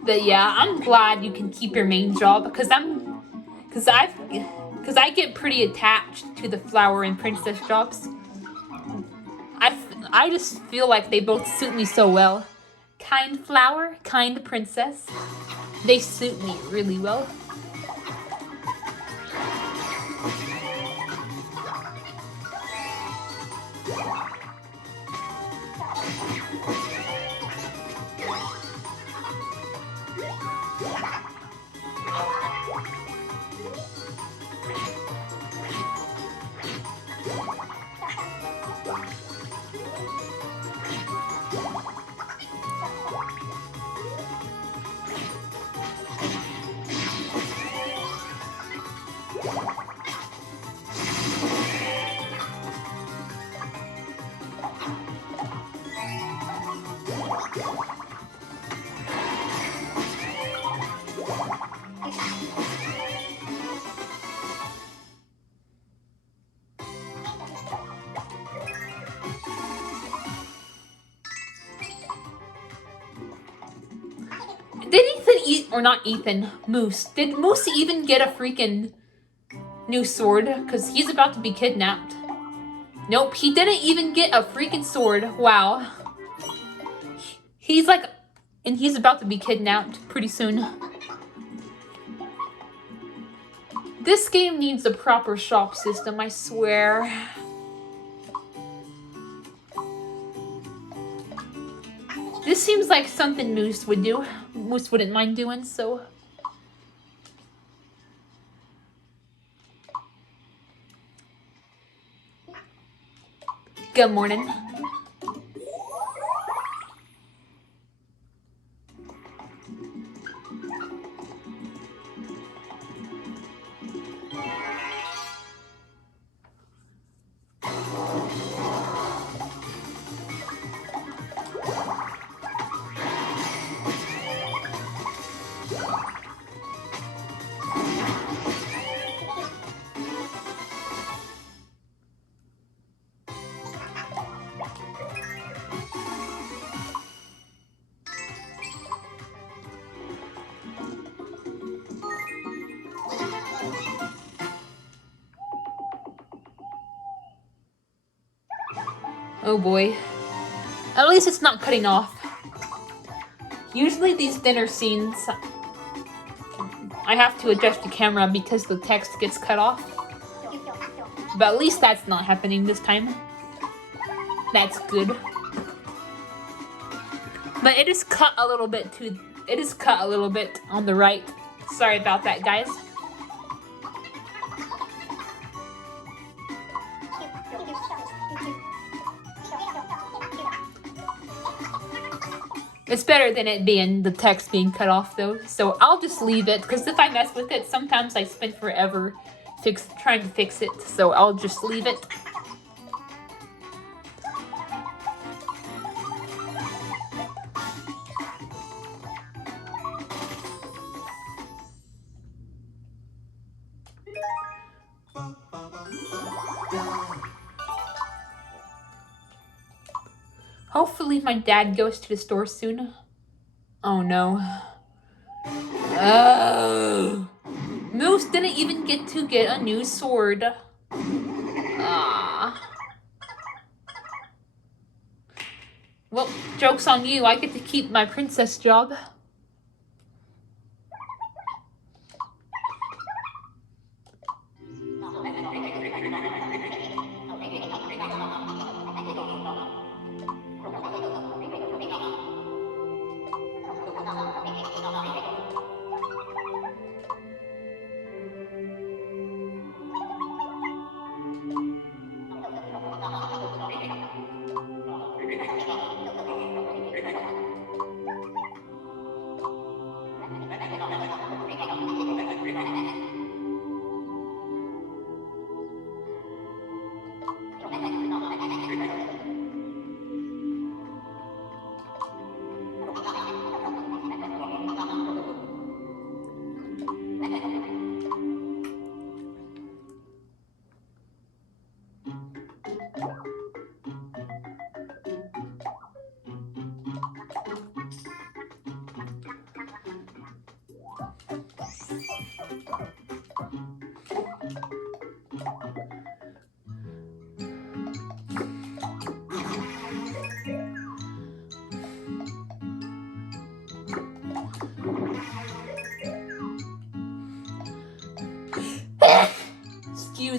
But yeah, I'm glad you can keep your main job because I get pretty attached to the flower and princess jobs. I just feel like they both suit me so well. Kind flower, kind princess. They suit me really well. Did Ethan eat, or not Ethan, Moose? Did Moose even get a freaking new sword? Because he's about to be kidnapped. Nope, he didn't even get a freaking sword. Wow. He's like, and he's about to be kidnapped pretty soon. This game needs a proper shop system, I swear. This seems like something Moose would do. Moose wouldn't mind doing, so... Good morning. Oh boy. At least it's not cutting off. Usually these dinner scenes, I have to adjust the camera because the text gets cut off. But at least that's not happening this time. That's good. But it is cut a little bit too. It is cut a little bit on the right. Sorry about that, guys. It's better than it being the text being cut off though, so I'll just leave it because if I mess with it, sometimes I spend forever trying to fix it, so I'll just leave it. Hopefully my dad goes to the store soon. Oh no. Oh. Moose didn't even get to get a new sword. Ah. Well, joke's on you. I get to keep my princess job.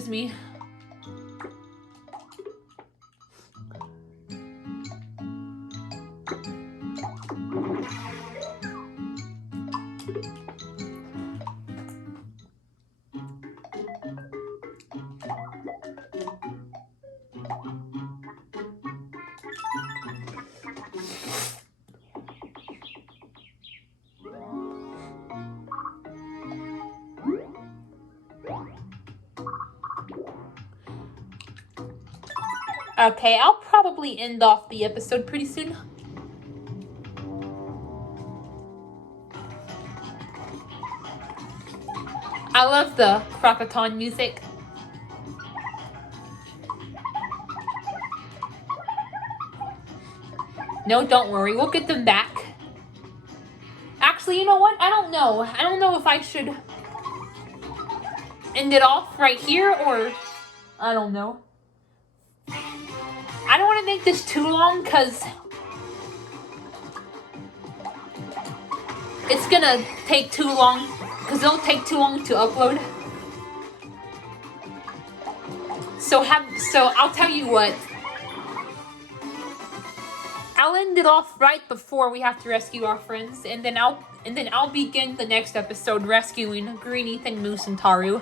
me. Okay, I'll probably end off the episode pretty soon. I love the Crocoton music. No, don't worry, we'll get them back. Actually, you know what? I don't know. I don't know if I should end it off right here or... I don't know. I don't want to make this too long because it's gonna take too long. Because it'll take too long to upload. So I'll tell you what. I'll end it off right before we have to rescue our friends, and then I'll begin the next episode rescuing Green Ethan, Moose, and Taru.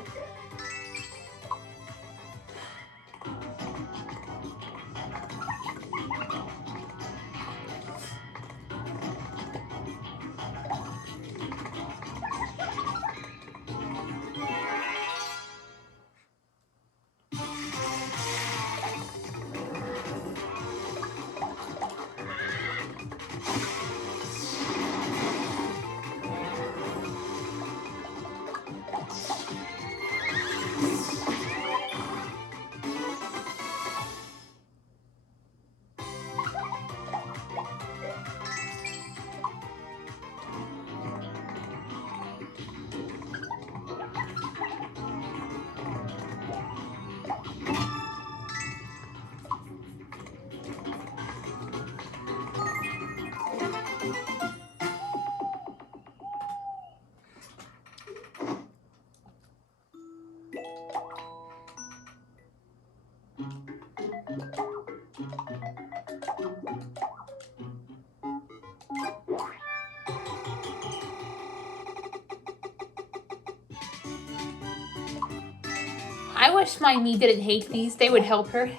I wish my Mii didn't hate these. They would help her.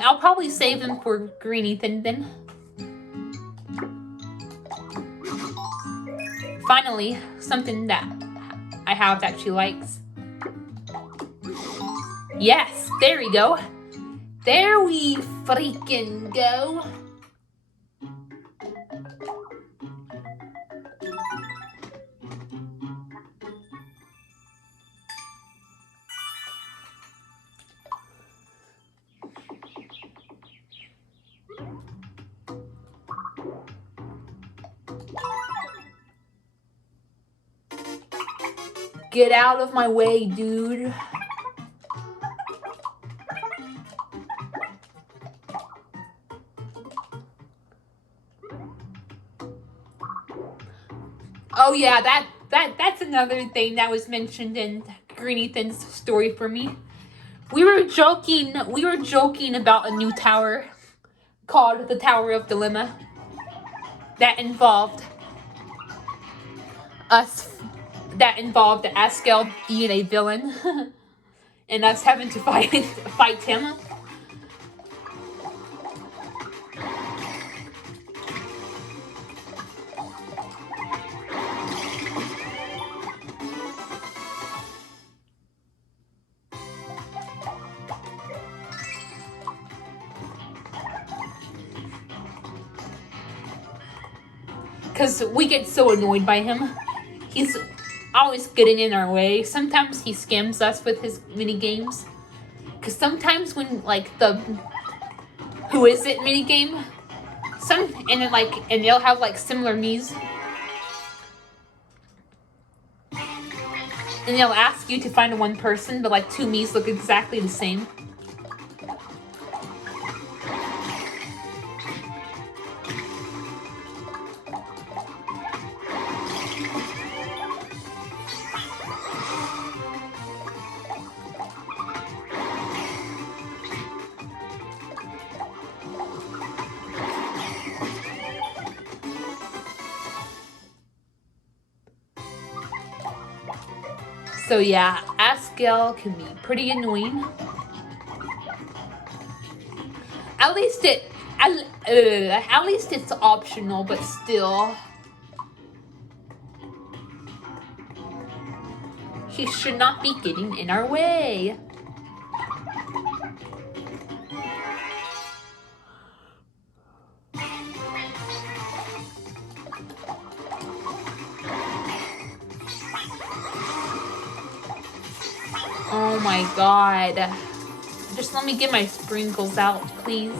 I'll probably save them for Green Ethan then. Finally, something that I have that she likes. Yes, there we go. There we freaking go. Get out of my way, dude. Oh yeah, that's another thing that was mentioned in Green Ethan's story for me. We were joking about a new tower called the Tower of Dilemma that involved the Askel being a villain and us having to fight him. Because we get so annoyed by him. He's always getting in our way. Sometimes he scams us with his mini games. Because sometimes when, like, the Who Is It mini game, and they'll have, like, similar Miis. And they'll ask you to find one person, but, like, two Miis look exactly the same. So yeah, Askel can be pretty annoying. At least it's optional, but still. He should not be getting in our way. Oh my god. Just let me get my sprinkles out, please.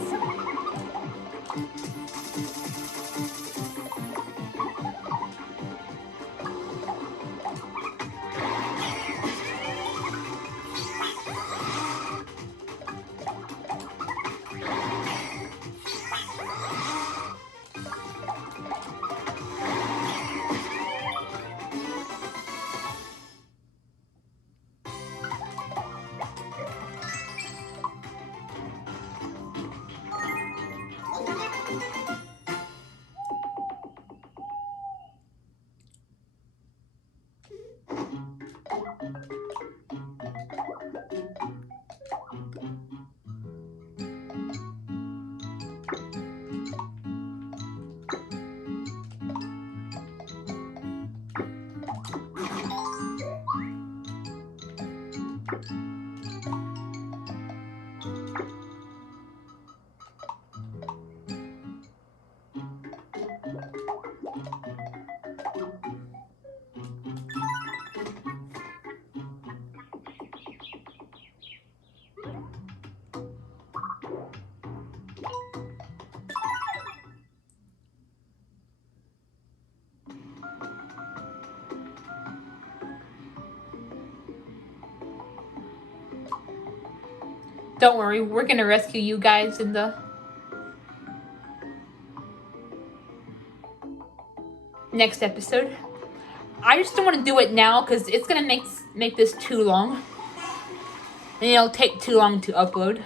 Don't worry, we're gonna rescue you guys in the next episode. I just don't want to do it now because it's gonna make this too long. And it'll take too long to upload.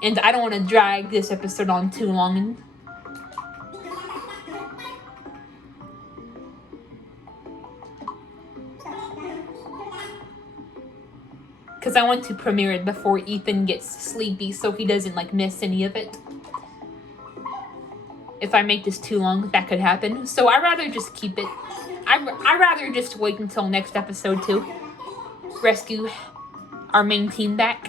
And I don't want to drag this episode on too long. Because I want to premiere it before Ethan gets sleepy so he doesn't like miss any of it. If I make this too long, that could happen. So I'd rather just keep it. I'd rather just wait until next episode to rescue our main team back.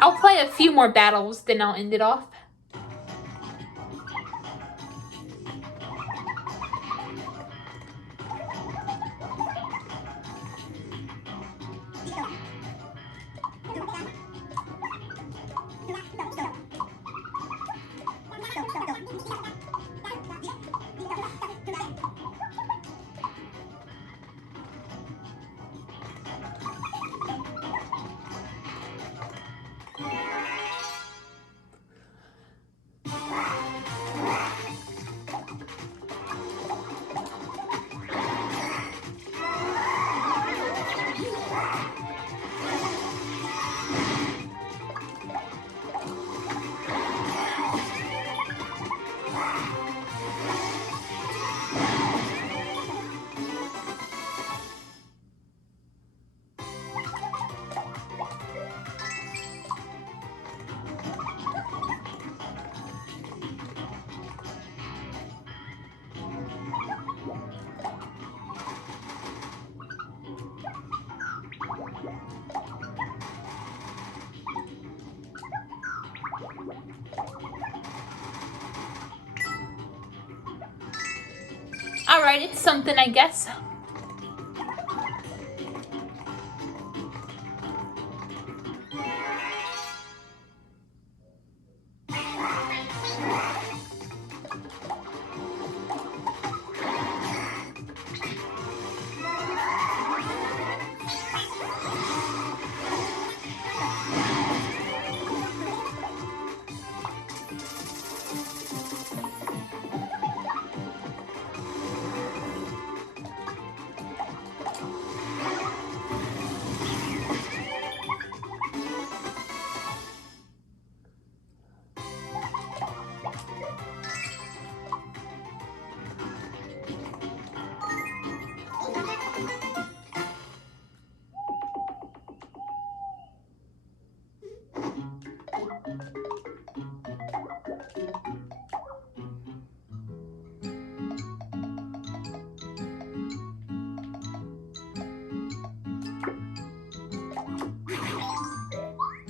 I'll play a few more battles, then I'll end it off. Alright, it's something, I guess.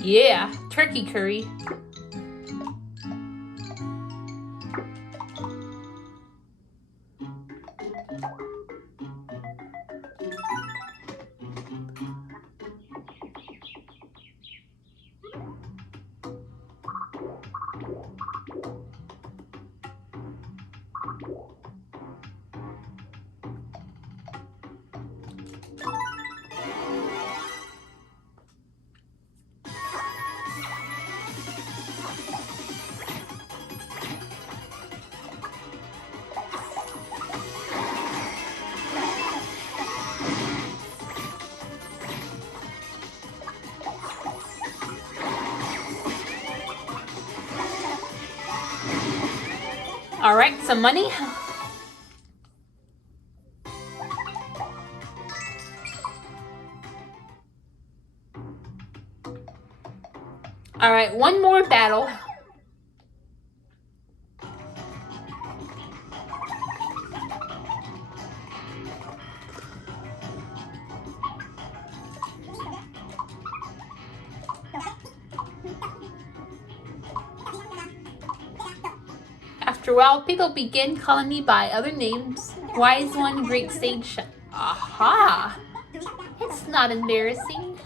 Yeah, turkey curry. All right, some money. All right, one more battle. After a while, people begin calling me by other names. Wise one, great sage. Aha! It's not embarrassing.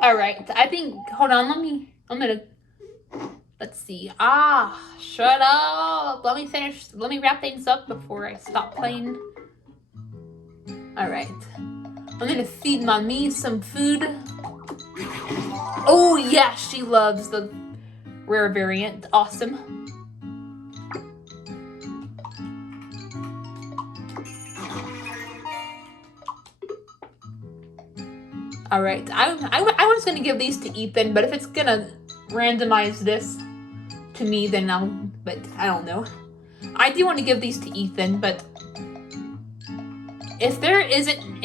All right, I think, hold on, let's see. Shut up. Let me wrap things up before I stop playing. All right, I'm gonna feed mommy some food. Oh yeah, she loves the rare variant. Awesome. All right, I was gonna give these to Ethan, but if it's gonna randomize this to me, then but I don't know. I do want to give these to Ethan, but if there isn't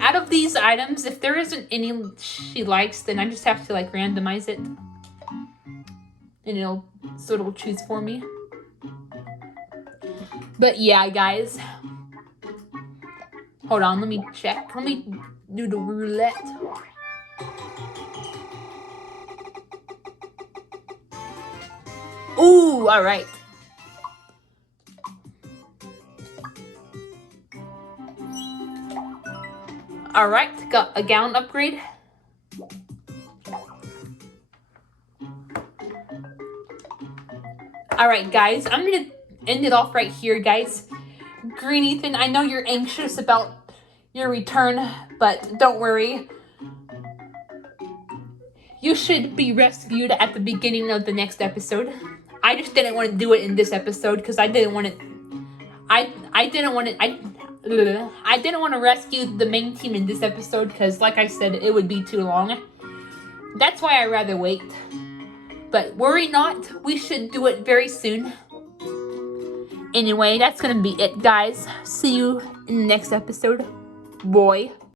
out of these items, if there isn't any she likes, then I just have to randomize it, and it'll choose for me. But yeah, guys, hold on, let me check. Let me do the roulette. Ooh, all right. All right, got a gown upgrade. All right, guys, I'm gonna end it off right here, guys. Green Ethan, I know you're anxious about your return, but don't worry. You should be rescued at the beginning of the next episode. I just didn't want to do it in this episode because I didn't want to rescue the main team in this episode because, like I said, it would be too long. That's why I'd rather wait. But worry not, we should do it very soon. Anyway, that's gonna be it, guys. See you in the next episode. Boy.